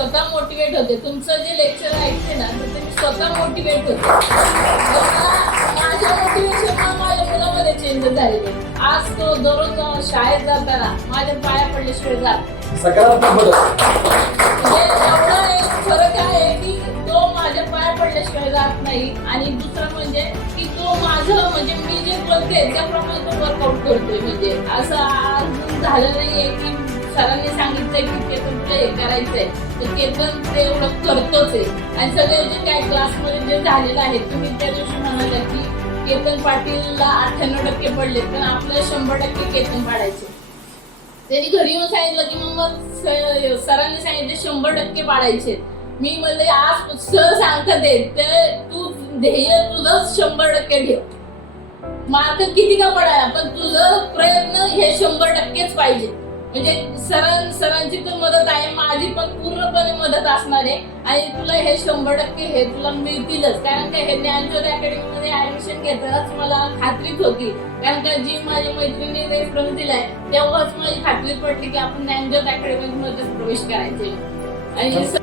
स्वतः मोटिवेट होते. तुमचं जे लेक्चर ऐकते ना तर ते मी स्वतः मोटिवेट होते. माझ्या मोटिवेशनमुळे माझ्या मुलामध्ये चेंज झालेले. आज तो दररोज शाळेत जाताना माझ्या पाया पडल्याशिवाय जात. सकारात्मक बदल. म्हणजे एवढा एक फरक आहे की तो माझ्या पाया पडल्याशिवाय जात नाही. आणि दुसरं म्हणजे की तो माझं म्हणजे मी जे बोलते त्याप्रमाणे तो वर्कआउट करतोय. म्हणजे असं आज झालं नाहीये की सरांनी सांगितलंय की केतन तुला हे करायचंय तर केतन ते एवढं करतोच आहे. आणि सगळे जे काय क्लासमध्ये जे झालेलं आहे तुम्ही त्या दिवशी म्हणाला की केतन पाटीलला 98% पडले पण आपल्याला 100% केतन पाडायचे. त्यांनी घरी येऊन सांगितलं की मग सरांनी सांगितले 100% पाडायचे. मी म्हणले आज सर सांगतात ते तू ध्येय तुझं 100% ठेव. मार्क किती का पडायला पण तुझं प्रयत्न हे 100%च पाहिजे. म्हणजे सरांची तर मदत आहे, माझी पण पूर्णपणे मदत असणार आहे. आणि तुला हे 100% हे तुला मिळतीलच. कारण का हे ज्ञानज्योत अकॅडमीमध्ये ऍडमिशन घेतानाच मला खात्रीच होती. कारण का जी माझ्या मैत्रिणी रेफरन्स दिलाय तेव्हाच माझी खात्री पडली की आपण ज्ञानज्योत अकॅडमीमध्येच प्रवेश करायचे. आणि